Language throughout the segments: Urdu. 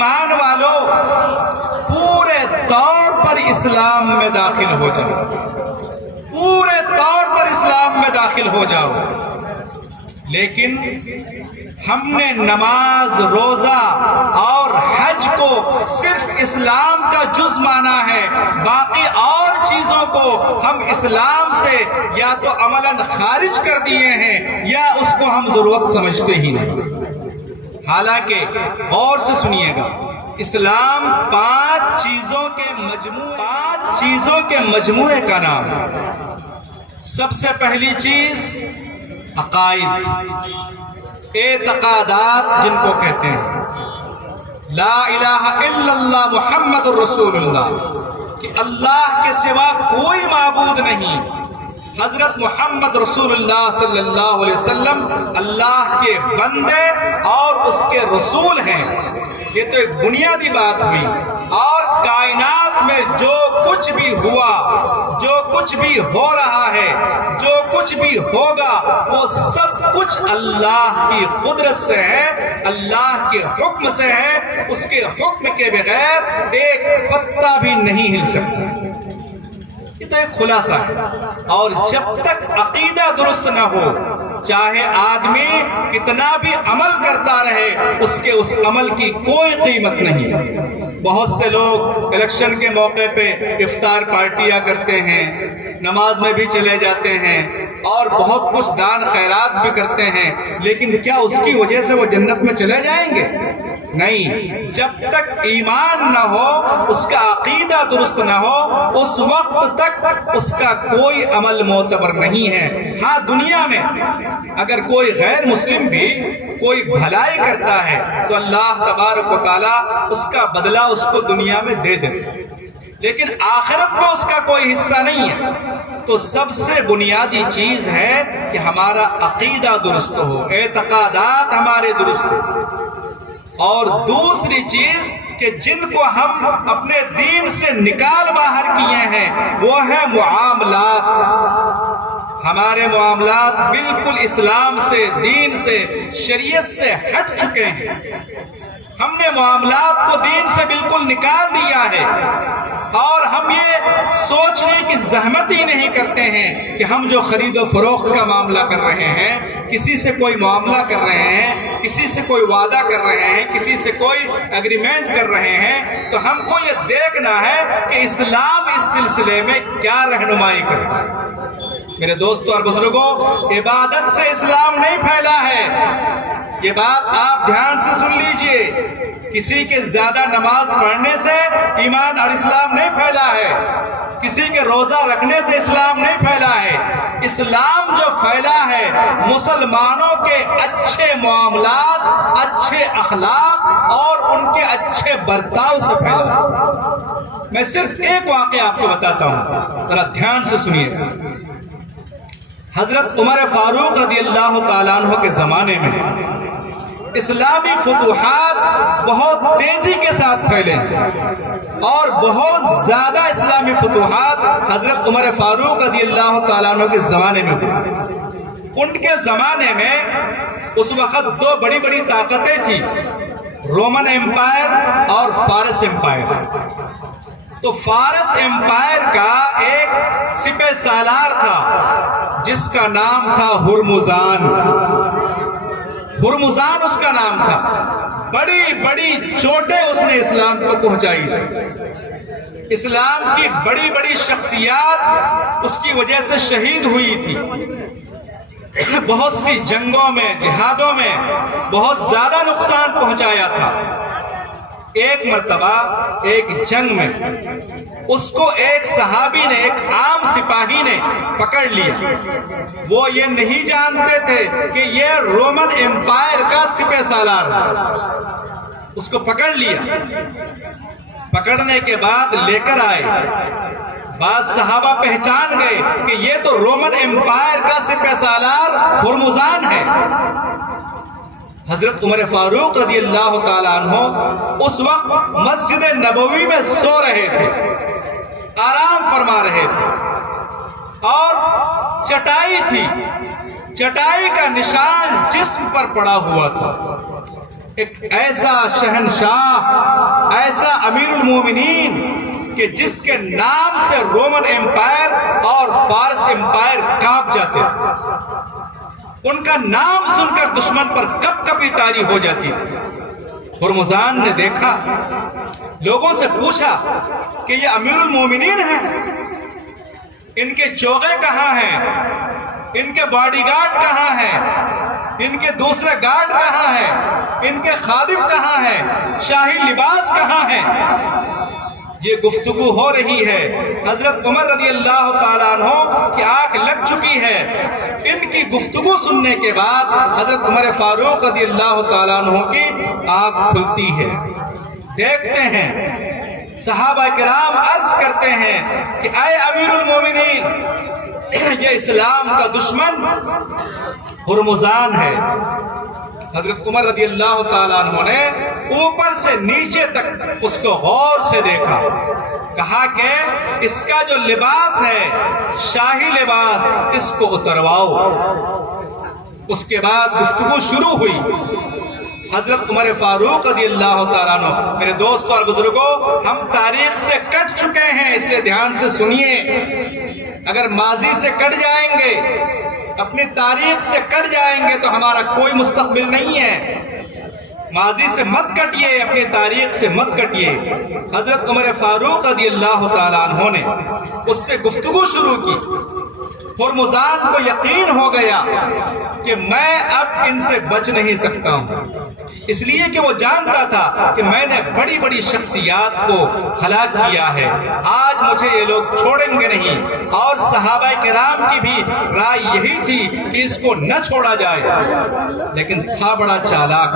ایمان والوں پورے طور پر اسلام میں داخل ہو جاؤ، پورے طور پر اسلام میں داخل ہو جاؤ۔ لیکن ہم نے نماز، روزہ اور حج کو صرف اسلام کا جز مانا ہے، باقی اور چیزوں کو ہم اسلام سے یا تو عملاً خارج کر دیے ہیں یا اس کو ہم ضرورت سمجھتے ہی نہیں۔ حالانکہ غور سے سنیے گا، اسلام پانچ چیزوں کے مجموعے کا نام ہے۔ سب سے پہلی چیز عقائد، اعتقادات جن کو کہتے ہیں، لا الہ الا اللہ محمد الرسول اللہ، کہ اللہ کے سوا کوئی معبود نہیں، حضرت محمد رسول اللہ صلی اللہ علیہ وسلم اللہ کے بندے اور اس کے رسول ہیں۔ یہ تو ایک بنیادی بات ہوئی، اور کائنات میں جو کچھ بھی ہوا، جو کچھ بھی ہو رہا ہے، جو کچھ بھی ہوگا، وہ سب کچھ اللہ کی قدرت سے ہے، اللہ کے حکم سے ہے۔ اس کے حکم کے بغیر ایک پتا بھی نہیں ہل سکتا۔ یہ تو ایک خلاصہ ہے، اور جب تک عقیدہ درست نہ ہو، چاہے آدمی کتنا بھی عمل کرتا رہے، اس کے اس عمل کی کوئی قیمت نہیں۔ بہت سے لوگ الیکشن کے موقع پہ افطار پارٹیاں کرتے ہیں، نماز میں بھی چلے جاتے ہیں اور بہت کچھ دان خیرات بھی کرتے ہیں، لیکن کیا اس کی وجہ سے وہ جنت میں چلے جائیں گے؟ نہیں، جب تک ایمان نہ ہو، اس کا عقیدہ درست نہ ہو، اس وقت تک اس کا کوئی عمل معتبر نہیں ہے۔ ہاں، دنیا میں اگر کوئی غیر مسلم بھی کوئی بھلائی کرتا ہے تو اللہ تبارک و تعالیٰ اس کا بدلہ اس کو دنیا میں دے دیتے، لیکن آخرت میں اس کا کوئی حصہ نہیں ہے۔ تو سب سے بنیادی چیز ہے کہ ہمارا عقیدہ درست ہو، اعتقادات ہمارے درست ہو، اور دوسری چیز کہ جن کو ہم اپنے دین سے نکال باہر کیے ہیں وہ ہے معاملات۔ ہمارے معاملات بالکل اسلام سے، دین سے، شریعت سے ہٹ چکے ہیں۔ ہم نے معاملات کو دین سے بالکل نکال دیا ہے، اور ہم یہ سوچنے کی زحمت ہی نہیں کرتے ہیں کہ ہم جو خرید و فروخت کا معاملہ کر رہے ہیں، کسی سے کوئی معاملہ کر رہے ہیں، کسی سے کوئی وعدہ کر رہے ہیں، کسی سے کوئی ایگریمنٹ کر رہے ہیں، تو ہم کو یہ دیکھنا ہے کہ اسلام اس سلسلے میں کیا رہنمائی کرتا ہے۔ میرے دوستوں اور بزرگوں، عبادت سے اسلام نہیں پھیلا ہے، یہ بات آپ دھیان سے سن لیجئے۔ کسی کے زیادہ نماز پڑھنے سے ایمان اور اسلام نہیں پھیلا ہے، کسی کے روزہ رکھنے سے اسلام نہیں پھیلا ہے۔ اسلام جو پھیلا ہے مسلمانوں کے اچھے معاملات، اچھے اخلاق اور ان کے اچھے برتاؤ سے پھیلا ہے۔ میں صرف ایک واقعہ آپ کو بتاتا ہوں، ذرا دھیان سے سنیے۔ حضرت عمر فاروق رضی اللہ تعالیٰ عنہ کے زمانے میں اسلامی فتوحات بہت تیزی کے ساتھ پھیلے، اور بہت زیادہ اسلامی فتوحات حضرت عمر فاروق رضی اللہ تعالیٰ عنہ کے زمانے میں ہوئے۔ ان کے زمانے میں اس وقت دو بڑی بڑی طاقتیں تھیں، رومن امپائر اور فارس امپائر۔ تو فارس امپائر کا ایک سپہ سالار تھا جس کا نام تھا ہرمزان۔ ہرمزان اس کا نام تھا۔ بڑی بڑی چوٹیں اس نے اسلام کو پہنچائی تھی، اسلام کی بڑی بڑی شخصیات اس کی وجہ سے شہید ہوئی تھی۔ بہت سی جنگوں میں، جہادوں میں بہت زیادہ نقصان پہنچایا تھا۔ ایک مرتبہ ایک جنگ میں اس کو ایک صحابی نے، ایک عام سپاہی نے پکڑ لیا۔ وہ یہ نہیں جانتے تھے کہ یہ رومن امپائر کا سپہ سالار ہے۔ اس کو پکڑ لیا، پکڑنے کے بعد لے کر آئے۔ بعض صحابہ پہچان گئے کہ یہ تو رومن امپائر کا سپہ سالار ہرمزان ہے۔ حضرت عمر فاروق رضی اللہ تعالیٰ عنہ اس وقت مسجد نبوی میں سو رہے تھے، آرام فرما رہے تھے، اور چٹائی تھی، چٹائی کا نشان جسم پر پڑا ہوا تھا۔ ایک ایسا شہنشاہ، ایسا امیر المومنین کہ جس کے نام سے رومن امپائر اور فارس امپائر کانپ جاتے تھے، ان کا نام سن کر دشمن پر کب کبھی طاری ہو جاتی تھی۔ ہرمزان نے دیکھا، لوگوں سے پوچھا کہ یہ امیر المومنین ہیں، ان کے چوغے کہاں ہیں، ان کے باڈی گارڈ کہاں ہیں، ان کے دوسرے گارڈ کہاں ہیں، ان کے خادم کہاں ہیں، شاہی لباس کہاں ہے؟ یہ گفتگو ہو رہی ہے۔ حضرت عمر رضی اللہ تعالیٰ عنہ کی آنکھ لگ چکی ہے۔ ان کی گفتگو سننے کے بعد حضرت عمر فاروق رضی اللہ تعالیٰ عنہ کی آنکھ کھلتی ہے۔ دیکھتے ہیں، صحابہ کرام عرض کرتے ہیں کہ اے امیر المومنین، یہ اسلام کا دشمن ہرمزان ہے۔ حضرت عمر رضی اللہ تعالیٰ عنہ نے اوپر سے نیچے تک اس کو غور سے دیکھا، کہا کہ اس کا جو لباس ہے شاہی لباس، اس کو اترواؤ۔ اس کے بعد گفتگو شروع ہوئی۔ حضرت عمر فاروق رضی اللہ تعالیٰ عنہ، میرے دوستوں اور بزرگوں، ہم تاریخ سے کٹ چکے ہیں، اس لیے دھیان سے سنیے۔ اگر ماضی سے کٹ جائیں گے، اپنی تاریخ سے کٹ جائیں گے تو ہمارا کوئی مستقبل نہیں ہے۔ ماضی سے مت کٹیے، اپنی تاریخ سے مت کٹیے۔ حضرت عمر فاروق رضی اللہ تعالیٰ عنہ نے اس سے گفتگو شروع کی۔ ہرمزان کو یقین ہو گیا کہ میں اب ان سے بچ نہیں سکتا ہوں، اس لیے کہ وہ جانتا تھا کہ میں نے بڑی بڑی شخصیات کو ہلاک کیا ہے، آج مجھے یہ لوگ چھوڑیں گے نہیں۔ اور صحابہ کرام کی بھی رائے یہی تھی کہ اس کو نہ چھوڑا جائے، لیکن تھا بڑا چالاک۔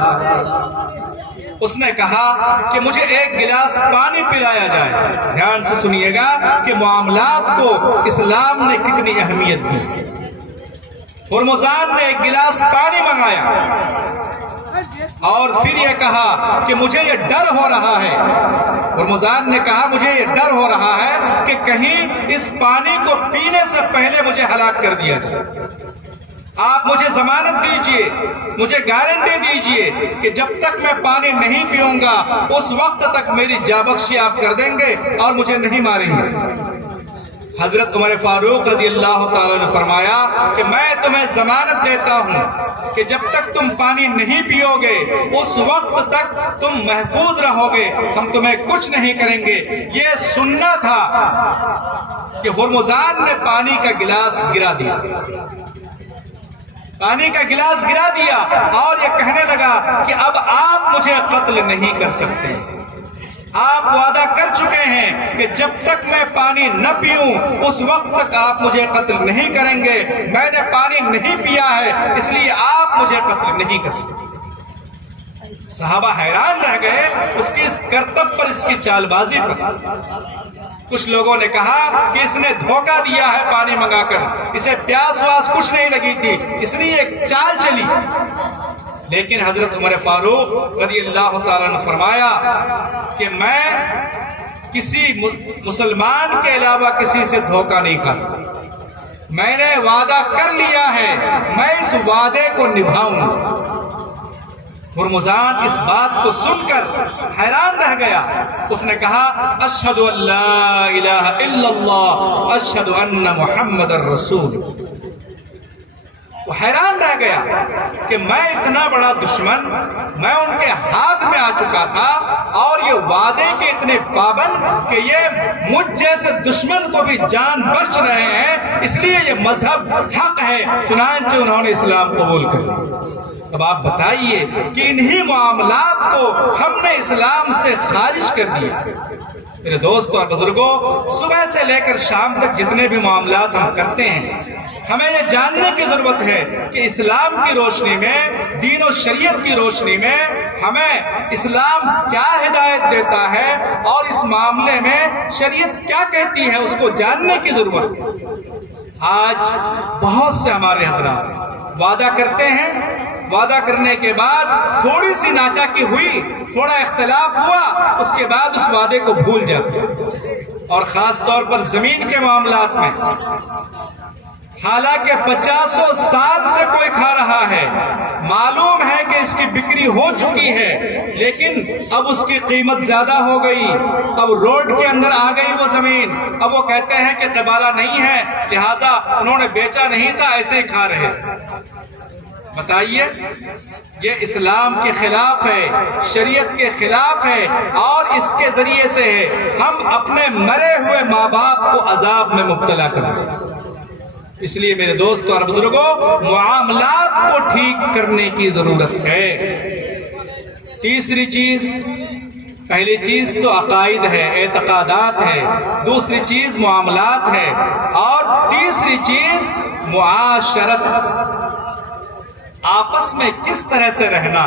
اس نے کہا کہ مجھے ایک گلاس پانی پلایا جائے۔ دھیان سے سنیے گا کہ معاملات کو اسلام نے کتنی اہمیت دی۔ ہرمزان نے ایک گلاس پانی منگایا اور پھر یہ کہا کہ مجھے یہ ڈر ہو رہا ہے۔ ہرمزان نے کہا مجھے یہ ڈر ہو رہا ہے کہ کہیں اس پانی کو پینے سے پہلے مجھے ہلاک کر دیا جائے۔ آپ مجھے ضمانت دیجئے، مجھے گارنٹی دیجئے کہ جب تک میں پانی نہیں پیوں گا اس وقت تک میری جابخشی آپ کر دیں گے اور مجھے نہیں ماریں گے۔ حضرت عمر فاروق رضی اللہ تعالیٰ نے فرمایا کہ میں تمہیں ضمانت دیتا ہوں کہ جب تک تم پانی نہیں پیو گے اس وقت تک تم محفوظ رہو گے، ہم تمہیں کچھ نہیں کریں گے۔ یہ سننا تھا کہ ہرمزان نے پانی کا گلاس گرا دیا، پانی کا گلاس گرا دیا اور یہ کہنے لگا کہ اب آپ مجھے قتل نہیں کر سکتے۔ آپ وعدہ کر چکے ہیں کہ جب تک میں پانی نہ پیوں اس وقت تک آپ مجھے قتل نہیں کریں گے۔ میں نے پانی نہیں پیا ہے اس لیے آپ مجھے قتل نہیں کر سکتے۔ صحابہ حیران رہ گئے اس کی اس کرتب پر، اس کی چال بازی پر۔ کچھ لوگوں نے کہا کہ اس نے دھوکہ دیا ہے پانی منگا کر، اسے پیاس واس کچھ نہیں لگی تھی اس لیے ایک چال چلی۔ لیکن حضرت عمر فاروق رضی اللہ تعالیٰ نے فرمایا کہ میں کسی مسلمان کے علاوہ کسی سے دھوکہ نہیں کھا سکتا، میں نے وعدہ کر لیا ہے، میں اس وعدے کو نبھاؤں گا۔ ہرمزان اس بات کو سن کر حیران رہ گیا۔ اس نے کہا اشہد ان لا الہ الا اللہ اشہد ان محمد الرسول۔ وہ حیران رہ گیا کہ میں اتنا بڑا دشمن، میں ان کے ہاتھ میں آ چکا تھا اور یہ وعدے کے اتنے پابند کہ یہ مجھ جیسے دشمن کو بھی جان بخش رہے ہیں، اس لیے یہ مذہب حق ہے، چنانچہ انہوں نے اسلام قبول کر لیا۔ اب آپ بتائیے کہ انہی معاملات کو ہم نے اسلام سے خارج کر دیا۔ میرے دوستوں اور بزرگوں، صبح سے لے کر شام تک جتنے بھی معاملات ہم کرتے ہیں، ہمیں یہ جاننے کی ضرورت ہے کہ اسلام کی روشنی میں، دین و شریعت کی روشنی میں ہمیں اسلام کیا ہدایت دیتا ہے اور اس معاملے میں شریعت کیا کہتی ہے، اس کو جاننے کی ضرورت ہے۔ آج بہت سے ہمارے حضرات وعدہ کرتے ہیں، وعدہ کرنے کے بعد تھوڑی سی ناچاکی ہوئی، تھوڑا اختلاف ہوا، اس کے بعد اس وعدے کو بھول جاتے ہیں۔ اور خاص طور پر زمین کے معاملات میں حالانکہ 50 سال سے کوئی کھا رہا ہے، معلوم ہے کہ اس کی بکری ہو چکی ہے، لیکن اب اس کی قیمت زیادہ ہو گئی، اب روڈ کے اندر آ گئی وہ زمین، اب وہ کہتے ہیں کہ قبالہ نہیں ہے، لہذا انہوں نے بیچا نہیں تھا، ایسے ہی کھا رہے۔ بتائیے، یہ اسلام کے خلاف ہے، شریعت کے خلاف ہے، اور اس کے ذریعے سے ہم اپنے مرے ہوئے ماں باپ کو عذاب میں مبتلا کریں۔ اس لیے میرے دوستو اور بزرگوں، معاملات کو ٹھیک کرنے کی ضرورت ہے۔ تیسری چیز، پہلی چیز تو عقائد ہے، اعتقادات ہے، دوسری چیز معاملات ہے، اور تیسری چیز معاشرت، آپس میں کس طرح سے رہنا۔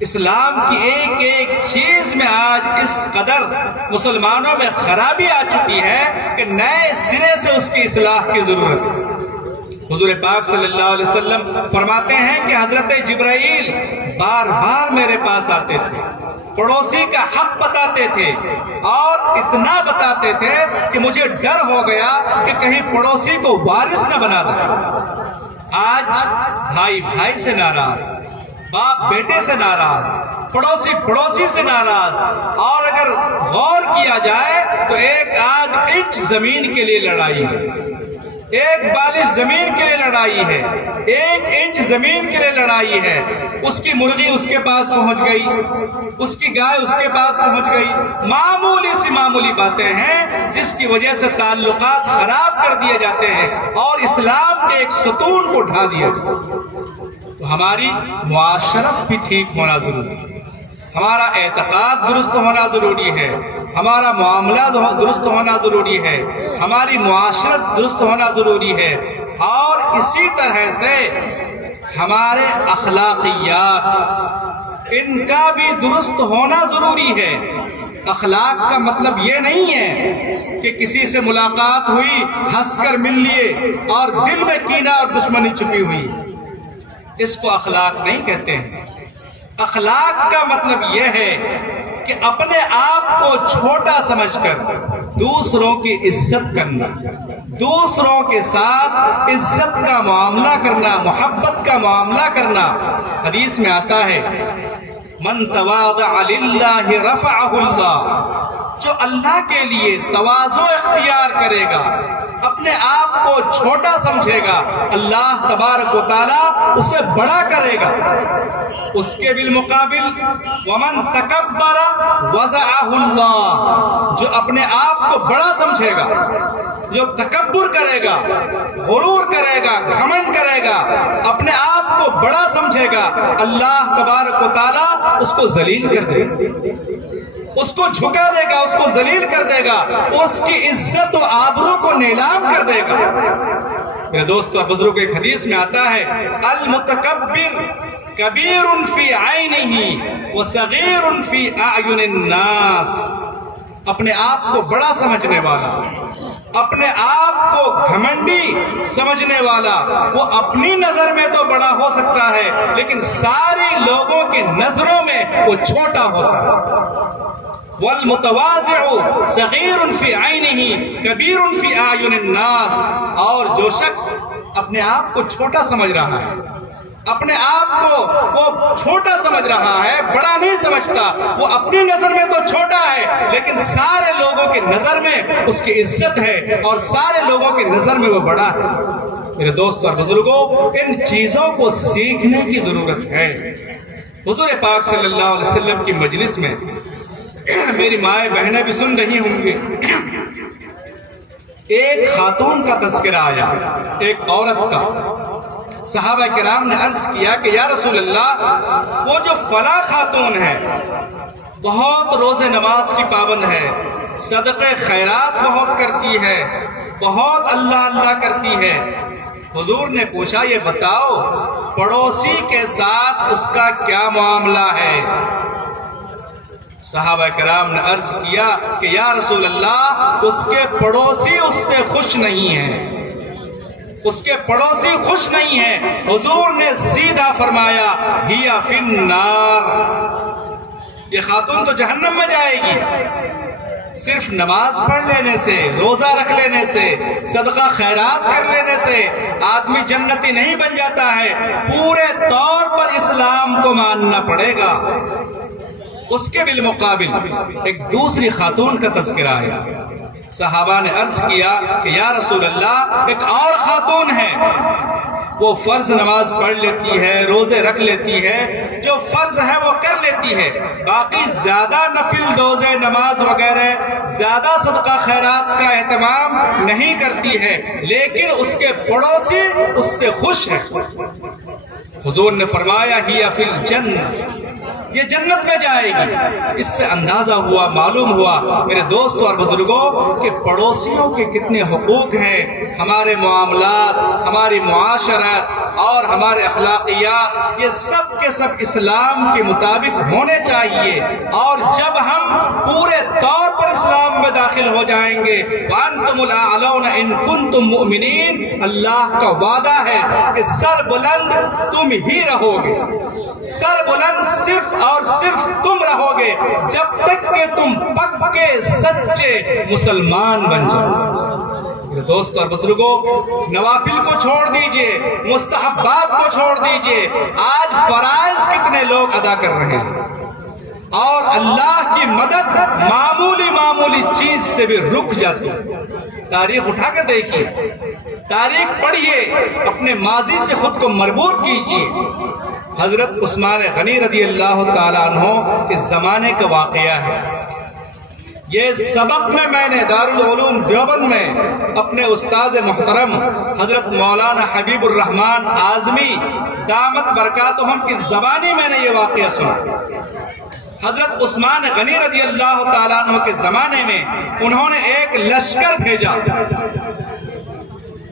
اسلام کی ایک ایک چیز میں آج اس قدر مسلمانوں میں خرابی آ چکی ہے کہ نئے سرے سے اس کی اصلاح کی ضرورت ہے۔ حضور پاک صلی اللہ علیہ وسلم فرماتے ہیں کہ حضرت جبرائیل بار بار میرے پاس آتے تھے، پڑوسی کا حق بتاتے تھے، اور اتنا بتاتے تھے کہ مجھے ڈر ہو گیا کہ کہیں پڑوسی کو وارث نہ بنا دے۔ آج بھائی بھائی سے ناراض، باپ بیٹے سے ناراض، پڑوسی پڑوسی سے ناراض، اور اگر غور کیا جائے تو ایک آدھ انچ زمین کے لیے لڑائی ہے، ایک بالش زمین کے لیے لڑائی ہے، ایک انچ زمین کے لیے لڑائی ہے۔ اس کی مرغی اس کے پاس پہنچ گئی، اس کی گائے اس کے پاس پہنچ گئی، معمولی سی معمولی باتیں ہیں جس کی وجہ سے تعلقات خراب کر دیے جاتے ہیں اور اسلام کے ایک ستون کو ڈھا دیا جاتا ہے۔ تو ہماری معاشرت بھی ٹھیک ہونا ضروری ہے، ہمارا اعتقاد درست ہونا ضروری ہے، ہمارا معاملہ درست ہونا ضروری ہے، ہماری معاشرت درست ہونا ضروری ہے، اور اسی طرح سے ہمارے اخلاقیات، ان کا بھی درست ہونا ضروری ہے۔ اخلاق کا مطلب یہ نہیں ہے کہ کسی سے ملاقات ہوئی، ہنس کر مل لیے اور دل میں کینہ اور دشمنی چھپی ہوئی، اس کو اخلاق نہیں کہتے ہیں۔ اخلاق کا مطلب یہ ہے کہ اپنے آپ کو چھوٹا سمجھ کر دوسروں کی عزت کرنا، دوسروں کے ساتھ عزت کا معاملہ کرنا، محبت کا معاملہ کرنا۔ حدیث میں آتا ہے، من تواضع للہ رفعہ اللہ، جو اللہ کے لیے تواضع اختیار کرے گا، اپنے آپ کو چھوٹا سمجھے گا، اللہ تبارک و تعالی اسے بڑا کرے گا۔ اس کے بالمقابل ومن تکبر وضعہ اللہ، جو اپنے آپ کو بڑا سمجھے گا، جو تکبر کرے گا، غرور کرے گا، گھمنڈ کرے گا، اپنے آپ کو بڑا سمجھے گا، اللہ تبارک و تعالی اس کو ذلیل کر دے گا، اس کو جھکا دے گا، اس کو ذلیل کر دے گا، اس کی عزت و آبرو کو نیلام کر دے گا۔ میرے دوستو اور بزرگوں، ایک حدیث میں آتا ہے، المتکبر کبیر فی عینہ وصغیر فی اعین الناس، اپنے آپ کو بڑا سمجھنے والا، اپنے آپ کو گھمنڈی سمجھنے والا، وہ اپنی نظر میں تو بڑا ہو سکتا ہے لیکن ساری لوگوں کی نظروں میں وہ چھوٹا ہوتا ہے۔ والمتواضع صغیر فی عینہ کبیر فی اعین الناس، اور جو شخص اپنے آپ کو چھوٹا سمجھ رہا ہے، اپنے آپ کو وہ چھوٹا سمجھ رہا ہے، بڑا نہیں سمجھتا، وہ اپنی نظر میں تو چھوٹا ہے لیکن سارے لوگوں کی نظر میں اس کی عزت ہے اور سارے لوگوں کی نظر میں وہ بڑا ہے۔ میرے دوستو اور بزرگوں، ان چیزوں کو سیکھنے کی ضرورت ہے۔ حضور پاک صلی اللہ علیہ وسلم کی مجلس میں میری مائیں بہنیں بھی سن رہی ہوں گی، ایک خاتون کا تذکرہ آیا، ایک عورت کا۔ صحابہ کرام نے عرض کیا کہ یا رسول اللہ، وہ جو فلاں خاتون ہے بہت روزے نماز کی پابند ہے، صدقے خیرات بہت کرتی ہے، بہت اللہ اللہ کرتی ہے۔ حضور نے پوچھا، یہ بتاؤ پڑوسی کے ساتھ اس کا کیا معاملہ ہے؟ صحابہ کرام نے عرض کیا کہ یا رسول اللہ، اس کے پڑوسی اس سے خوش نہیں ہیں، اس کے پڑوسی خوش نہیں ہیں۔ حضور نے سیدھا فرمایا، ہی فی النار، یہ خاتون تو جہنم میں جائے گی۔ صرف نماز پڑھ لینے سے، روزہ رکھ لینے سے، صدقہ خیرات کر لینے سے آدمی جنتی نہیں بن جاتا ہے، پورے طور پر اسلام کو ماننا پڑے گا۔ اس کے بالمقابل ایک دوسری خاتون کا تذکرہ ہے۔ صحابہ نے عرض کیا کہ یا رسول اللہ، ایک اور خاتون ہے، وہ فرض نماز پڑھ لیتی ہے، روزے رکھ لیتی ہے، جو فرض ہے وہ کر لیتی ہے، باقی زیادہ نفل روزے نماز وغیرہ، زیادہ صدقہ خیرات کا اہتمام نہیں کرتی ہے، لیکن اس کے پڑوسی اس سے خوش ہے۔ حضور نے فرمایا ہی فی الجنہ، یہ جنت میں جائے گی۔ اس سے اندازہ ہوا، معلوم ہوا میرے دوستوں اور بزرگوں کہ پڑوسیوں کے کتنے حقوق ہیں۔ ہمارے معاملات، ہماری معاشرت اور ہمارے اخلاقیات، یہ سب کے سب اسلام کے مطابق ہونے چاہیے، اور جب ہم پورے طور پر اسلام میں داخل ہو جائیں گے، وَأَنْتُمُ الْأَعْلَوْنَ إِن كُنتُم مُؤْمِنِينَ، اللہ کا وعدہ ہے کہ سر بلند تم ہی رہو گے، سر بلند صرف اور صرف تم رہو گے جب تک کہ تم پکے سچے مسلمان بن جاؤ۔ دوستو اور بزرگوں، نوافل کو چھوڑ دیجئے، مستحبات کو چھوڑ دیجئے، آج فرائض کتنے لوگ ادا کر رہے ہیں، اور اللہ کی مدد معمولی چیز سے بھی رک جاتی ہے۔ تاریخ اٹھا کر دیکھیے، تاریخ پڑھیے، اپنے ماضی سے خود کو مربوط کیجئے۔ حضرت عثمان غنی رضی اللہ تعالیٰ عنہ کے زمانے کا واقعہ ہے۔ یہ سبق میں نے دارالعلوم دیوبند میں اپنے استاذ محترم حضرت مولانا حبیب الرحمن اعظمی دامت برکاتہم کی زبانی میں نے یہ واقعہ سنا۔ حضرت عثمان غنی رضی اللہ تعالیٰ عنہ کے زمانے میں انہوں نے ایک لشکر بھیجا۔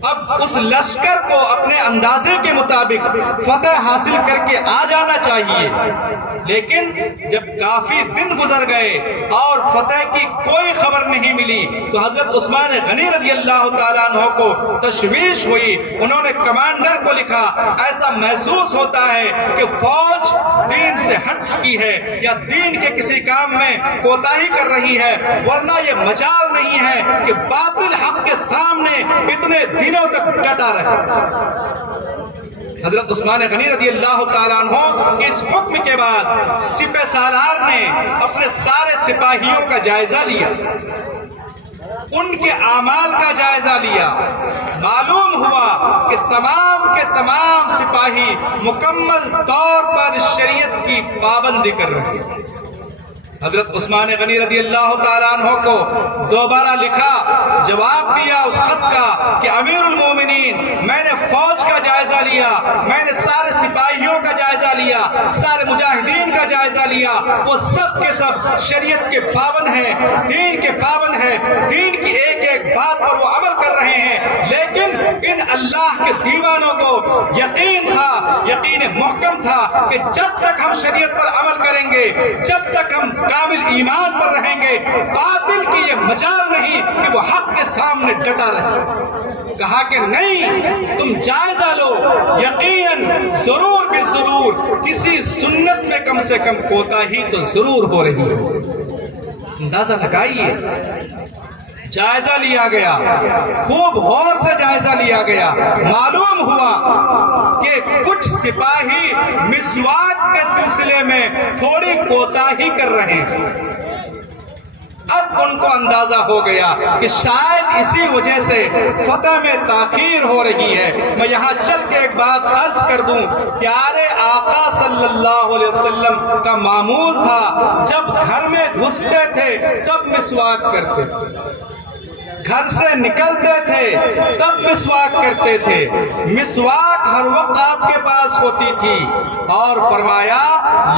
اب اس لشکر کو اپنے اندازے کے مطابق فتح حاصل کر کے آ جانا چاہیے، لیکن جب کافی دن گزر گئے اور فتح کی کوئی خبر نہیں ملی تو حضرت عثمان غنی رضی اللہ تعالیٰ عنہ کو تشویش ہوئی۔ انہوں نے کمانڈر کو لکھا، ایسا محسوس ہوتا ہے کہ فوج دین سے ہٹ چکی ہے یا دین کے کسی کام میں کوتاہی کر رہی ہے، ورنہ یہ مجال نہیں ہے کہ باطل حق کے سامنے اتنے دنوں تک ڈٹا رہے۔ حضرت عثمان غنی رضی اللہ تعالیٰ عنہ اس حکم کے بعد سپہ سالار نے اپنے سارے سپاہیوں کا جائزہ لیا، ان کے اعمال کا جائزہ لیا۔ معلوم ہوا کہ تمام کے تمام سپاہی مکمل طور پر شریعت کی پابندی کر رہے ہیں۔ حضرت عثمان غنی رضی اللہ تعالیٰ عنہ کو دوبارہ لکھا، جواب دیا اس خط کا کہ امیر المومنین، میں نے فوج کا جائزہ لیا، میں نے سارے سپاہیوں کا جائزہ لیا، سارے مجاہدین کا جائزہ لیا، وہ سب کے سب شریعت کے پابند ہیں، دین کے پابند ہیں، دین کی ایک ایک بات پر وہ عمل کر رہے ہیں، لیکن ان اللہ کے دیوانوں کو یقین تھا، یقین محکم تھا کہ جب تک ہم شریعت پر عمل کریں گے، جب تک ہم کامل ایمان پر رہیں گے، باطل کی یہ مجال نہیں کہ وہ حق کے سامنے ڈٹا رہے۔ کہا کہ نہیں، تم جائزہ لو، یقیناً ضرور بھی ضرور کسی سنت میں کم سے کم کوتاہی تو ضرور ہو رہی ہے۔ اندازہ لگائیے، جائزہ لیا گیا، خوب غور سے جائزہ لیا گیا، معلوم ہوا کہ کچھ سپاہی مسواک کے سلسلے میں تھوڑی کوتاہی کر رہے ہیں۔ اب ان کو اندازہ ہو گیا کہ شاید اسی وجہ سے فتح میں تاخیر ہو رہی ہے۔ میں یہاں چل کے ایک بات عرض کر دوں، پیارے آقا صلی اللہ علیہ وسلم کا معمول تھا جب گھر میں گھستے تھے تب مسواک کرتے تھے، گھر سے نکلتے تھے تب مسواک کرتے تھے، مسواک ہر وقت آپ کے پاس ہوتی تھی، اور فرمایا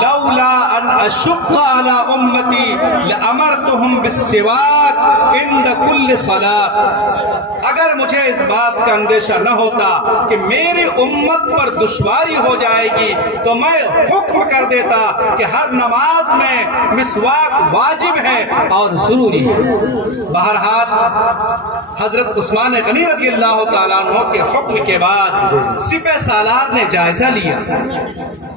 لولا ان اشق علی امتی لامرتهم بالسواک عند كل صلاۃ، اگر مجھے اس بات کا اندیشہ نہ ہوتا کہ میری امت پر دشواری ہو جائے گی تو میں حکم کر دیتا کہ ہر نماز میں مسواک واجب ہے اور ضروری ہے۔ بہرحال حضرت عثمان غنی رضی اللہ تعالیٰ عنہ کے حکم کے بعد سپہ سالار نے جائزہ لیا،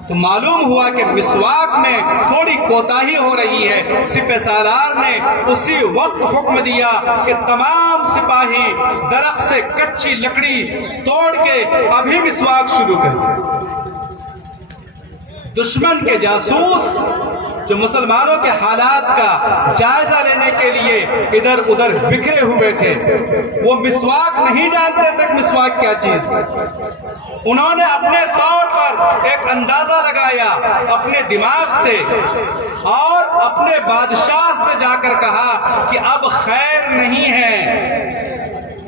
تو معلوم ہوا کہ مسواک میں تھوڑی کوتاہی ہو رہی ہے۔ سپہ سالار نے اسی وقت حکم دیا کہ تمام سپاہی درخت سے کچی لکڑی توڑ کے ابھی مسواک شروع کریں۔ دشمن کے جاسوس جو مسلمانوں کے حالات کا جائزہ لینے کے لیے ادھر ادھر بکھرے ہوئے تھے، وہ مسواک نہیں جانتے تھے کہ مسواک کیا چیز ہے۔ انہوں نے اپنے طور پر ایک اندازہ لگایا اپنے دماغ سے اور اپنے بادشاہ سے جا کر کہا کہ اب خیر نہیں ہے۔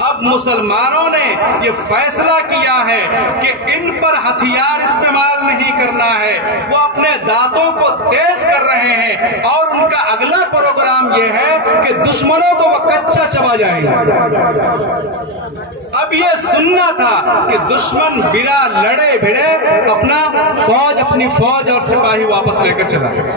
اب مسلمانوں نے یہ فیصلہ کیا ہے کہ ان پر ہتھیار استعمال نہیں کرنا ہے۔ وہ اپنے دانتوں کو تیز کر رہے ہیں اور ان کا اگلا پروگرام یہ ہے کہ دشمنوں کو وہ کچا چبا جائیں گے۔ اب یہ سننا تھا کہ دشمن بنا لڑے بھڑے اپنی فوج اور سپاہی واپس لے کر چلا گیا،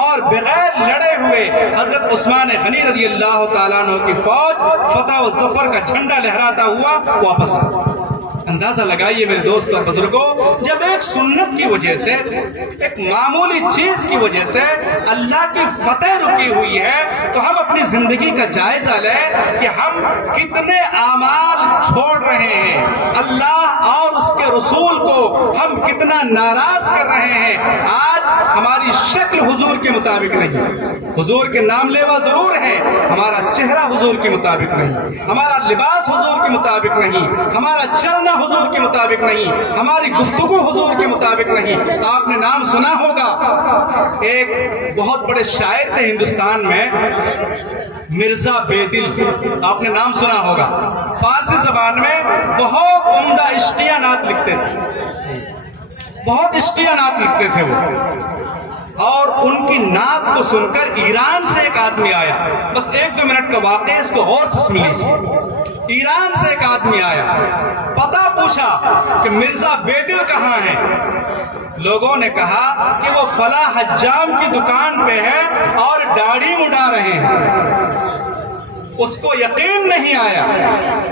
اور بغیر لڑے ہوئے حضرت عثمان غنی رضی اللہ تعالیٰ عنہ کی فوج فتح و ظفر کا جھنڈا لہراتا ہوا واپس آ۔ اندازہ لگائیے میرے دوست اور بزرگوں، جب ایک سنت کی وجہ سے، ایک معمولی چیز کی وجہ سے اللہ کی فتح رکی ہوئی ہے، تو ہم اپنی زندگی کا جائزہ لیں کہ ہم کتنے اعمال چھوڑ رہے ہیں، اللہ اور اس کے رسول کو ہم کتنا ناراض کر رہے ہیں۔ آج ہماری شکل حضور کے مطابق نہیں، حضور کے نام لیوا ضرور ہے، ہمارا چہرہ حضور کے مطابق نہیں، ہمارا لباس حضور کے مطابق نہیں، ہمارا چلنا حضور کے مطابق نہیں، ہماری گفتگو حضور کے مطابق نہیں۔ آپ نے نام سنا ہوگا، ایک بہت بڑے شاعر تھے ہندوستان میں، مرزا بیدل، آپ نے نام سنا ہوگا۔ فارسی زبان میں بہت عمدہ عشقیہ نعت لکھتے تھے، بہت عشقیہ نعت لکھتے تھے وہ، اور ان کی نعت کو سن کر ایران سے ایک آدمی آیا۔ بس 1-2 منٹ کا واقعہ، اس کو غور سے سن لیجیے۔ ایران سے ایک آدمی آیا، پتہ پوچھا کہ مرزا بیدل کہاں ہے؟ لوگوں نے کہا کہ وہ فلاں حجام کی دکان پہ ہے اور داڑھی مڈا رہے ہیں۔ اس کو یقین نہیں آیا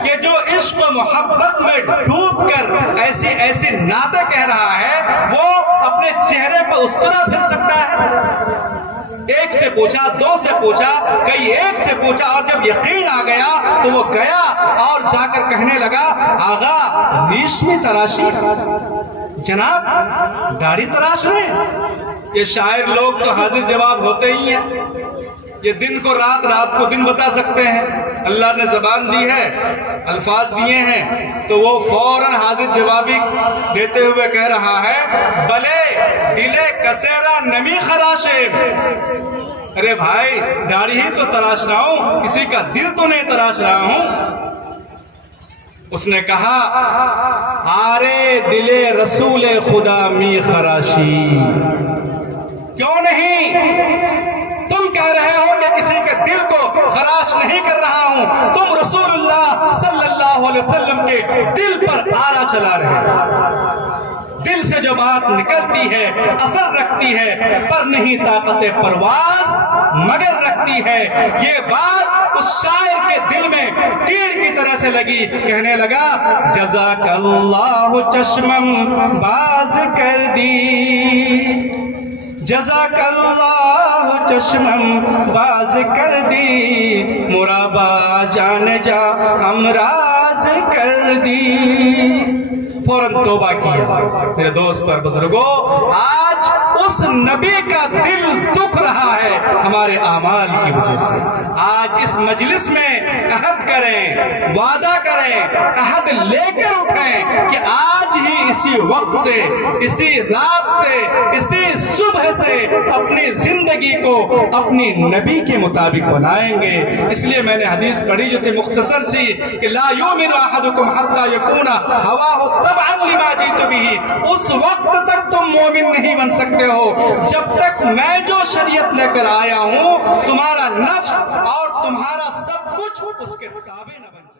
کہ جو عشق و محبت میں ڈوب کر ایسی نعتیں کہہ رہا ہے، وہ اپنے چہرے پر اس طرح پھر سکتا ہے۔ ایک سے پوچھا، 2 سے پوچھا، کئی ایک سے پوچھا، اور جب یقین آ گیا تو وہ گیا اور جا کر کہنے لگا، آغا ریشمی تراشی، جناب داڑھی تراش رہے ہیں۔ یہ شاعر لوگ تو حاضر جواب ہوتے ہی ہیں، یہ دن کو رات، رات کو دن بتا سکتے ہیں۔ اللہ نے زبان دی ہے، الفاظ دیے ہیں، تو وہ فوراً حاضر جوابی دیتے ہوئے کہہ رہا ہے، بلے دلے کسیرا نمی خراشے۔ ارے بھائی داڑھی ہی تو تراش رہا ہوں، کسی کا دل تو نہیں تراش رہا ہوں۔ اس نے کہا، آرے دلے رسول خدا می خراشی، کیوں نہیں؟ تم کہہ رہے ہو کہ کسی کے دل کو خراش نہیں کر رہا ہوں، تم رسول اللہ صلی اللہ علیہ وسلم کے دل پر آرا چلا رہے ہیں۔ دل سے جو بات نکلتی ہے اثر رکھتی ہے، پر نہیں طاقت پرواز مگر رکھتی ہے۔ یہ بات اس شاعر کے دل میں تیر کی طرح سے لگی، کہنے لگا، جزاک اللہ چشمم باز کر دی، جزاک اللہ چشمم باز کر دی، مرابا جان جا امراض کر دی۔ فوراً توبہ کیا۔ میرے دوست اور بزرگوں، آج اس نبی کا دل دکھ رہا ہے ہمارے اعمال کی وجہ سے۔ آج اس مجلس میں عہد کریں، وعدہ کریں، عہد لے کر اٹھیں کہ آج ہی اسی وقت سے، اسی رات سے، اسی صبح سے اپنی زندگی کو اپنی نبی کے مطابق بنائیں گے۔ اس لیے میں نے حدیث پڑھی جو تھی مختصر سی کہ لا یؤمن احدکم حتی یکون ہواہ تبعا لما جئت بہ، اس وقت تک تم مومن نہیں بن سکتے ہو جب تک میں جو شریعت لے کر آیا ہوں تمہارا نفس اور تمہارا سب کچھ اس کے تابع نہ بن جائے۔